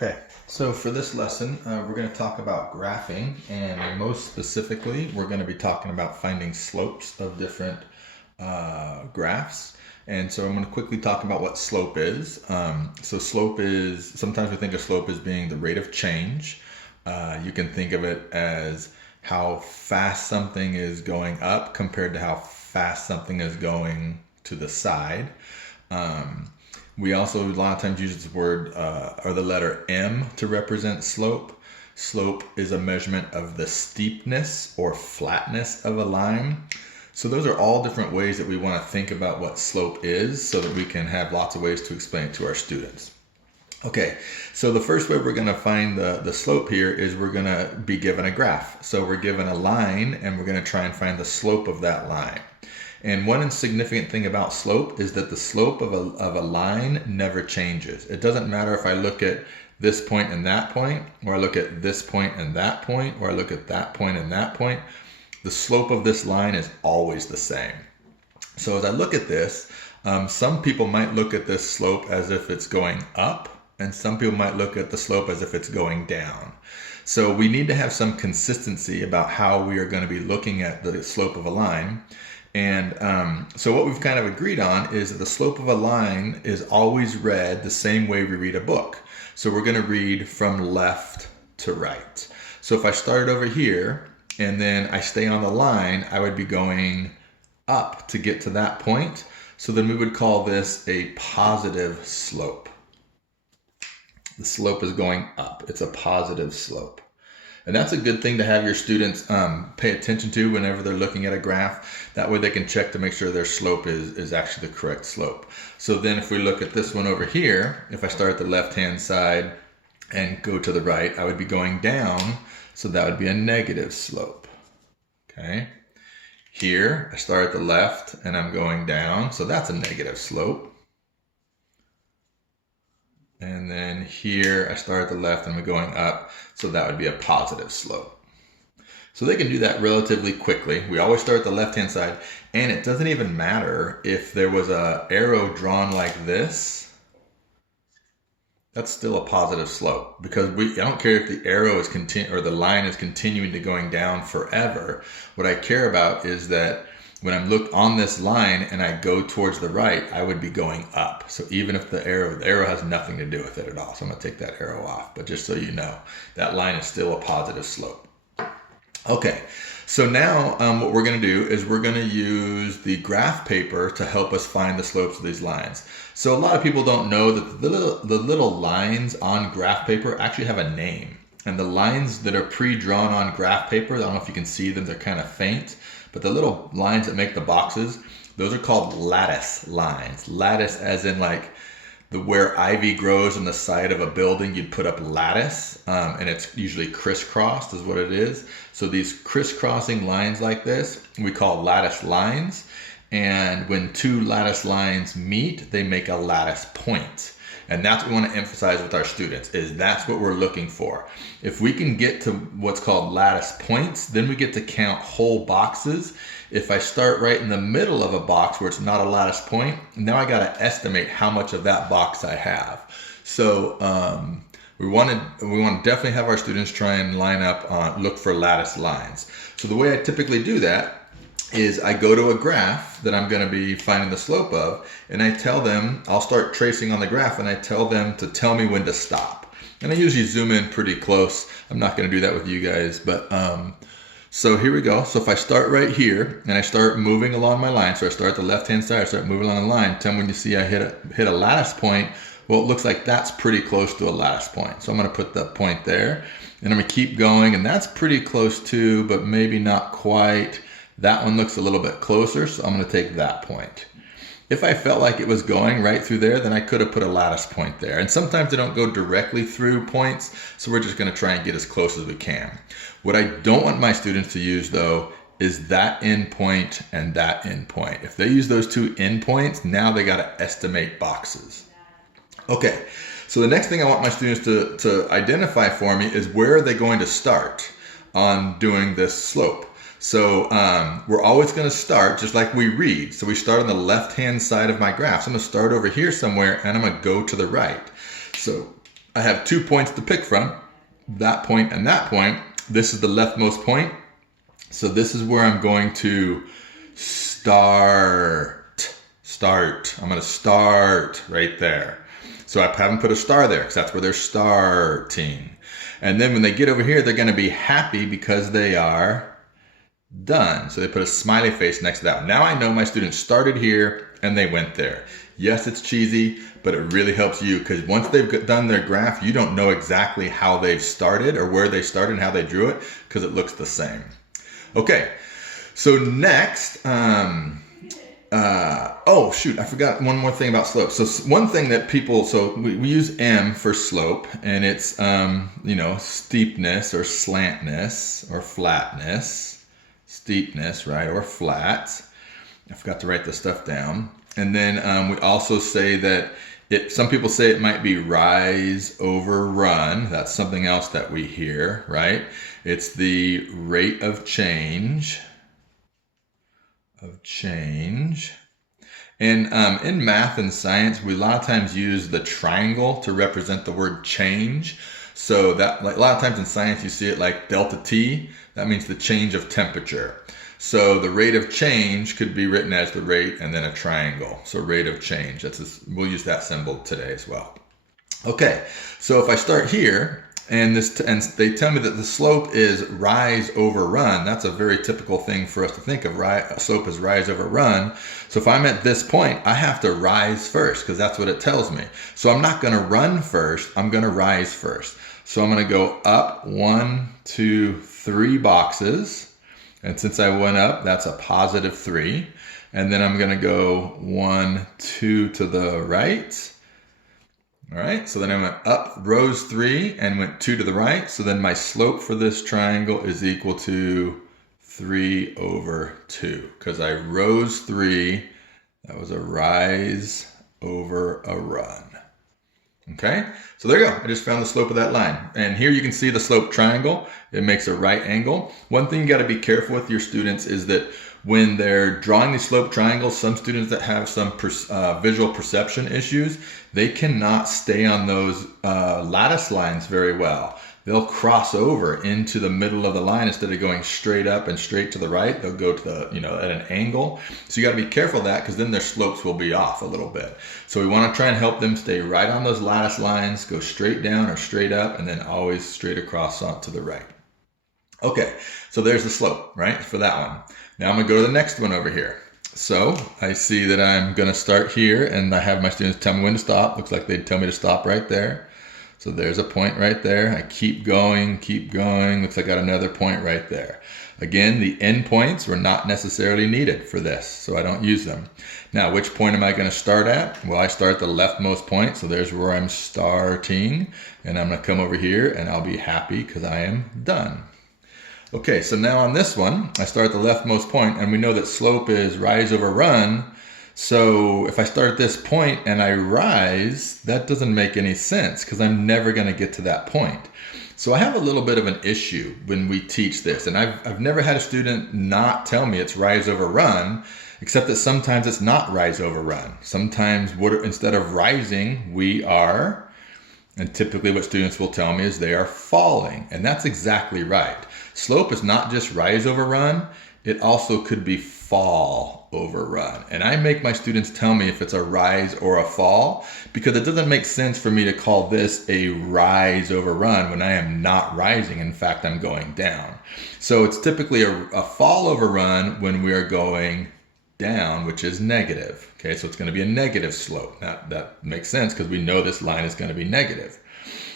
Okay, so for this lesson, we're going to talk about graphing, and most specifically, we're going to be talking about finding slopes of different graphs. And so I'm going to quickly talk about what slope is. So slope is, sometimes we think of slope as being the rate of change. You can think of it as how fast something is going up compared to how fast something is going to the side. We also a lot of times use this word or the letter M to represent slope. Slope is a measurement of the steepness or flatness of a line. So those are all different ways that we want to think about what slope is so that we can have lots of ways to explain it to our students. Okay, so the first way we're going to find the slope here is we're going to be given a graph. So we're given a line and we're going to try and find the slope of that line. And one significant thing about slope is that the slope of a line never changes. It doesn't matter if I look at this point and that point, or I look at this point and that point, or I look at that point and that point. The slope of this line is always the same. So as I look at this, some people might look at this slope as if it's going up, and some people might look at the slope as if it's going down. So we need to have some consistency about how we are going to be looking at the slope of a line. And so what we've kind of agreed on is that the slope of a line is always read the same way we read a book. So we're going to read from left to right. So if I started over here and then I stay on the line, I would be going up to get to that point. So then we would call this a positive slope. The slope is going up. It's a positive slope. And that's a good thing to have your students pay attention to whenever they're looking at a graph. That way they can check to make sure their slope is actually the correct slope. So then if we look at this one over here, if I start at the left-hand side and go to the right, I would be going down. So that would be a negative slope. Okay. Here, I start at the left and I'm going down. So that's a negative slope. And then here I start at the left and I'm going up, so that would be a positive slope. So they can do that relatively quickly. We always start at the left-hand side, and it doesn't even matter if there was an arrow drawn like this. That's still a positive slope because I don't care if the arrow is or the line is continuing to going down forever. What I care about is that when I'm looked on this line and I go towards the right, I would be going up. So even if the arrow has nothing to do with it at all. So I'm gonna take that arrow off, but just so you know, that line is still a positive slope. Okay, so now what we're gonna do is we're gonna use the graph paper to help us find the slopes of these lines. So a lot of people don't know that the little lines on graph paper actually have a name. And the lines that are pre-drawn on graph paper, I don't know if you can see them, they're kind of faint. But the little lines that make the boxes, those are called lattice lines. Lattice as in like where ivy grows in the side of a building, you'd put up lattice, and it's usually crisscrossed is what it is. So these crisscrossing lines like this, we call lattice lines. And when two lattice lines meet, they make a lattice point. And that's what we want to emphasize with our students, is that's what we're looking for. If we can get to what's called lattice points, then we get to count whole boxes. If I start right in the middle of a box where it's not a lattice point, now I got to estimate how much of that box I have. So we want to definitely have our students try and line up on, look for lattice lines. So the way I typically do that is I go to a graph that I'm going to be finding the slope of, and I tell them, I'll start tracing on the graph, and I tell them to tell me when to stop. And I usually zoom in pretty close. I'm not going to do that with you guys, but so here we go. So if I start right here and I start moving along my line, so I start at the left-hand side, I start moving along the line, tell me when you see I hit a lattice point. Well, it looks like that's pretty close to a lattice point. So I'm going to put the point there, and I'm going to keep going, and that's pretty close too, but maybe not quite. That one looks a little bit closer, so I'm going to take that point. If I felt like it was going right through there, then I could have put a lattice point there. And sometimes they don't go directly through points, so we're just going to try and get as close as we can. What I don't want my students to use, though, is that end point and that end point. If they use those two end points, now they got to estimate boxes. Okay, so the next thing I want my students to identify for me is where are they going to start on doing this slope. So we're always going to start just like we read. So we start on the left-hand side of my graph. So I'm going to start over here somewhere, and I'm going to go to the right. So I have 2 points to pick from, that point and that point. This is the leftmost point. So this is where I'm going to start. I'm going to start right there. So I haven't put a star there because that's where they're starting. And then when they get over here, they're going to be happy because they are done. So they put a smiley face next to that one. Now I know my students started here and they went there. Yes, it's cheesy, but it really helps you because once they've done their graph, you don't know exactly how they've started or where they started and how they drew it because it looks the same. Okay, so next, oh shoot, I forgot one more thing about slope. So one thing that people, so we use M for slope, and it's, steepness or slantness or flatness, steepness, right, or flat. I forgot to write this stuff down. And then we also say that some people say it might be rise over run. That's something else that we hear, right? It's the rate of change. And in math and science, we a lot of times use the triangle to represent the word change. So that, like, a lot of times in science, you see it like delta T. That means the change of temperature. So the rate of change could be written as the rate and then a triangle. So rate of change. We'll use that symbol today as well. Okay, so if I start here, and they tell me that the slope is rise over run. That's a very typical thing for us to think of. Slope is rise over run. So if I'm at this point, I have to rise first because that's what it tells me. So I'm not going to run first. I'm going to rise first. So I'm going to go up 1, 2, 3 boxes. And since I went up, that's a positive 3. And then I'm going to go 1, 2 to the right. All right, so then I went up, rose 3, and went 2 to the right. So then my slope for this triangle is equal to 3 over 2. Because I rose 3, that was a rise over a run. Okay, so there you go. I just found the slope of that line. And here you can see the slope triangle. It makes a right angle. One thing you got to be careful with your students is that when they're drawing these slope triangles, some students that have some visual perception issues, they cannot stay on those lattice lines very well. They'll cross over into the middle of the line instead of going straight up and straight to the right. They'll go to the, at an angle. So you got to be careful of that because then their slopes will be off a little bit. So we want to try and help them stay right on those lattice lines, go straight down or straight up, and then always straight across to the right. Okay, so there's the slope, right, for that one. Now I'm going to go to the next one over here. So I see that I'm going to start here, and I have my students tell me when to stop. Looks like they'd tell me to stop right there. So there's a point right there. I keep going. Looks like I got another point right there. Again, the end points were not necessarily needed for this, so I don't use them. Now, which point am I going to start at? Well, I start at the leftmost point, so there's where I'm starting. And I'm going to come over here, and I'll be happy because I am done. Okay, so now on this one, I start at the leftmost point, and we know that slope is rise over run. So if I start at this point and I rise, that doesn't make any sense because I'm never going to get to that point. So I have a little bit of an issue when we teach this, and I've never had a student not tell me it's rise over run, except that sometimes it's not rise over run. Sometimes instead of rising, we are, and typically what students will tell me is they are falling, and that's exactly right. Slope is not just rise over run, it also could be fall over run. And I make my students tell me if it's a rise or a fall, because it doesn't make sense for me to call this a rise over run when I am not rising. In fact, I'm going down. So it's typically a fall over run when we are going down, which is negative. Okay, so it's going to be a negative slope. Now, that makes sense because we know this line is going to be negative.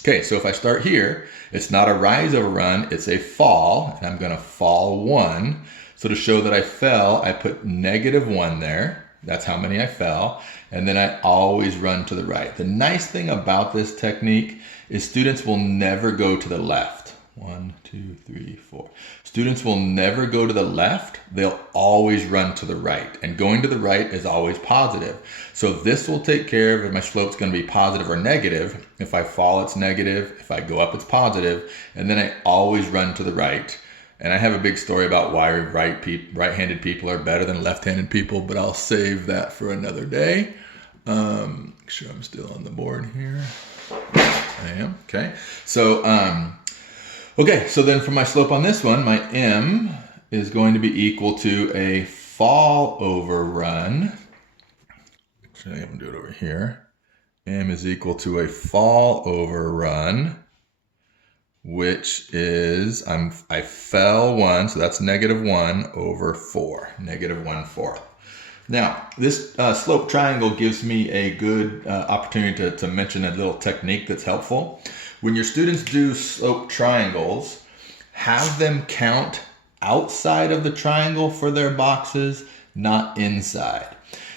Okay, so if I start here, it's not a rise over run, it's a fall, and I'm going to fall 1. So to show that I fell, I put -1 there. That's how many I fell. And then I always run to the right. The nice thing about this technique is students will never go to the left. 1, 2, 3, 4. Students will never go to the left. They'll always run to the right. And going to the right is always positive. So this will take care of if my slope's going to be positive or negative. If I fall, it's negative. If I go up, it's positive. And then I always run to the right. And I have a big story about why right-handed people are better than left-handed people, but I'll save that for another day. Make sure I'm still on the board here. I am. Okay. So, so then for my slope on this one, my M is going to be equal to a fall over run. Actually, I'm going to do it over here. M is equal to a fall over run, which is, I fell 1, so that's -1 over 4, -1/4. Now, this slope triangle gives me a good opportunity to mention a little technique that's helpful. When your students do slope triangles, have them count outside of the triangle for their boxes, not inside.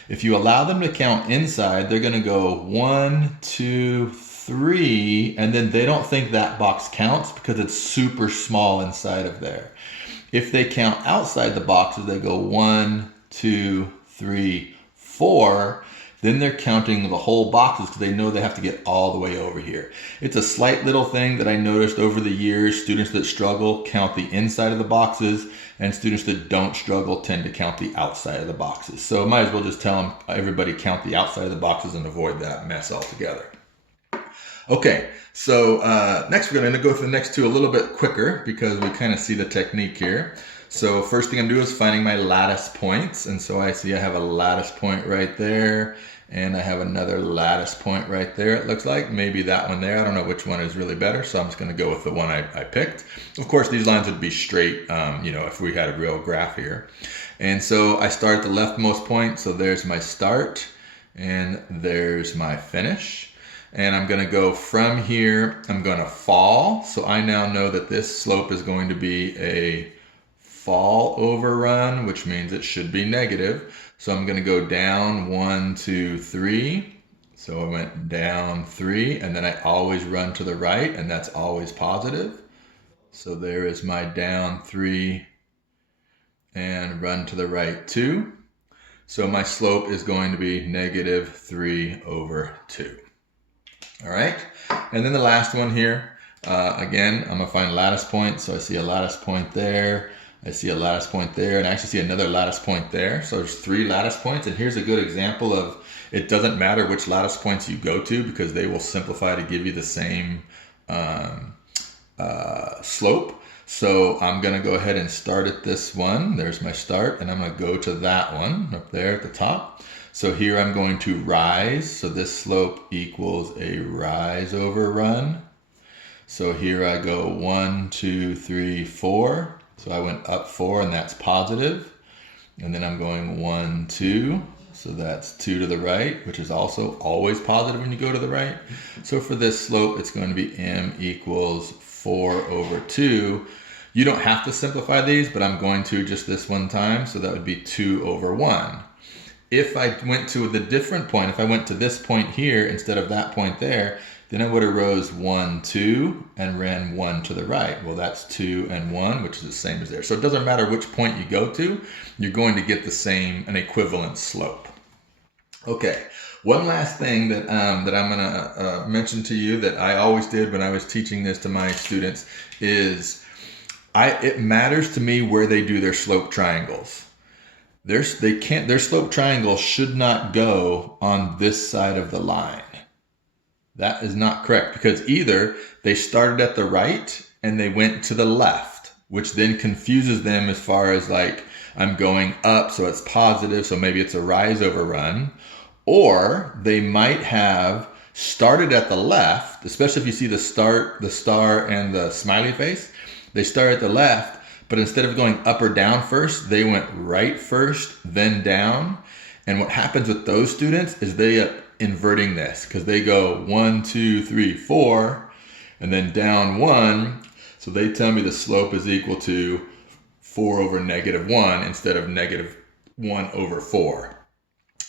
If you allow them to count inside, they're going to go 1, 2, 3, and then they don't think that box counts because it's super small inside of there. If they count outside the boxes, they go 1, 2, 3, 4, then they're counting the whole boxes because they know they have to get all the way over here. It's a slight little thing that I noticed over the years. Students that struggle count the inside of the boxes, and students that don't struggle tend to count the outside of the boxes. So I might as well just tell them, everybody count the outside of the boxes and avoid that mess altogether. Okay, so next we're going to go through the next two a little bit quicker because we kind of see the technique here. So first thing I'm doing is finding my lattice points. And so I see I have a lattice point right there, and I have another lattice point right there, it looks like. Maybe that one there. I don't know which one is really better, so I'm just going to go with the one I picked. Of course, these lines would be straight, if we had a real graph here. And so I start at the leftmost point, so there's my start, and there's my finish. And I'm going to go from here, I'm going to fall. So I now know that this slope is going to be a fall over run, which means it should be negative. So I'm going to go down 1, 2, 3. So I went down 3, and then I always run to the right, and that's always positive. So there is my down 3 and run to the right 2. So my slope is going to be -3 over 2. All right, and then the last one here, again, I'm gonna find lattice points. So I see a lattice point there, I see a lattice point there, and I actually see another lattice point there. So there's 3 lattice points, and here's a good example of it doesn't matter which lattice points you go to because they will simplify to give you the same slope. So I'm gonna go ahead and start at this one. There's my start, and I'm gonna go to that one up there at the top. So here I'm going to rise. So this slope equals a rise over run. So here I go 1, 2, 3, 4. So I went up 4, and that's positive. And then I'm going 1, 2. So that's 2 to the right, which is also always positive when you go to the right. So for this slope, it's going to be M equals 4 over 2. You don't have to simplify these, but I'm going to just this one time. So that would be 2 over 1. If I went to the different point, if I went to this point here instead of that point there, then I would have rose 1, 2 and ran 1 to the right. Well, that's 2 and 1, which is the same as there. So it doesn't matter which point you go to, you're going to get the same, an equivalent slope. Okay, one last thing that I'm going to mention to you that I always did when I was teaching this to my students is it matters to me where they do their slope triangles. Their slope triangle should not go on this side of the line. That is not correct because either they started at the right and they went to the left, which then confuses them as far as like I'm going up, so it's positive, so maybe it's a rise over run, or they might have started at the left, especially if you see the star and the smiley face. They start at the left, but instead of going up or down first, they went right first, then down. And what happens with those students is they end up inverting this because they go 1, 2, 3, 4, and then down 1. So they tell me the slope is equal to 4 over -1 instead of -1 over 4.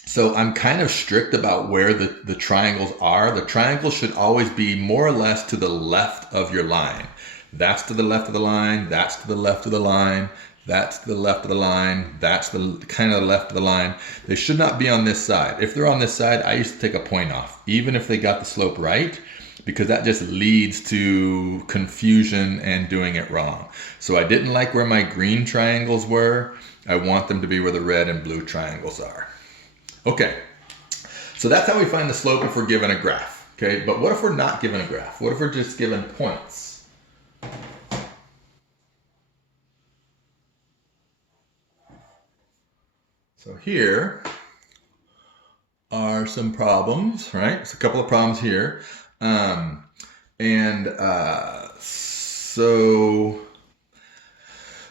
So I'm kind of strict about where the triangles are. The triangle should always be more or less to the left of your line. That's to the left of the line, that's to the left of the line, that's to the left of the line, that's the kind of the left of the line. They should not be on this side. If they're on this side, I used to take a point off, even if they got the slope right, because that just leads to confusion and doing it wrong. So I didn't like where my green triangles were. I want them to be where the red and blue triangles are. Okay, so that's how we find the slope if we're given a graph. Okay, but what if we're not given a graph? What if we're just given points? So here are some problems, right? It's a couple of problems here. So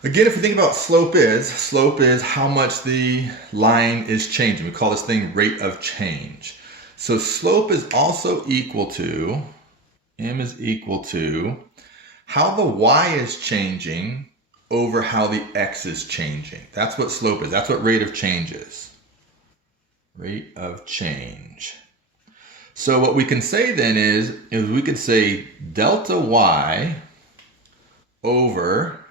again, if we think about slope is how much the line is changing. We call this thing rate of change. So slope is also equal to, m is equal to, how the y is changing over how the x is changing. That's what slope is. That's what rate of change is. Rate of change. So what we can say then is we could say delta y over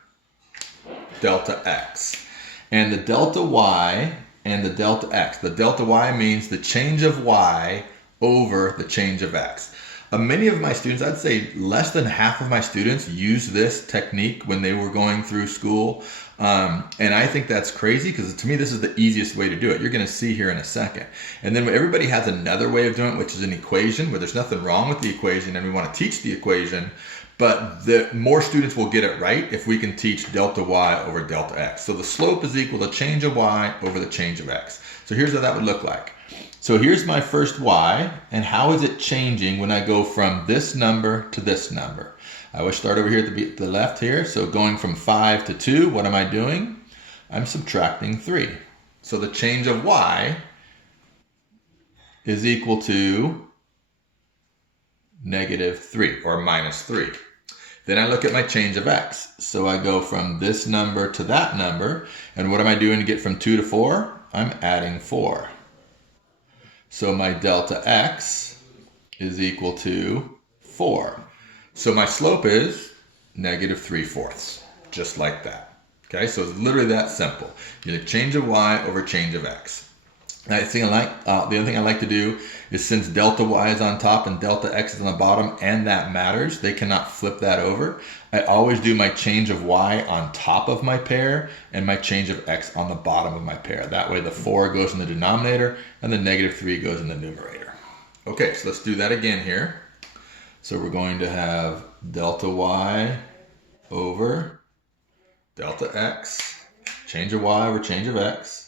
delta x. And the delta y and the delta x. The delta y means the change of y over the change of x. Many of my students, I'd say less than half of my students use this technique when they were going through school. And I think that's crazy because to me, this is the easiest way to do it. You're going to see here in a second. And then everybody has another way of doing it, which is an equation where there's nothing wrong with the equation and we want to teach the equation. But the more students will get it right if we can teach delta y over delta x. So the slope is equal to change of y over the change of x. So here's how that would look like. So here's my first y, and how is it changing when I go from this number to this number? I will start over here at the left here. So going from 5 to 2, what am I doing? I'm subtracting 3. So the change of y is equal to -3 or -3. Then I look at my change of x. So I go from this number to that number. And what am I doing to get from 2 to 4? I'm adding 4. So my delta x is equal to 4. So my slope is -3/4, just like that. Okay, so it's literally that simple. You get a change of y over change of x. The other thing I like to do is, since delta y is on top and delta x is on the bottom, and that matters, they cannot flip that over. I always do my change of y on top of my pair and my change of x on the bottom of my pair. That way the 4 goes in the denominator and the -3 goes in the numerator. Okay, so let's do that again here. So we're going to have delta y over delta x, change of y over change of x.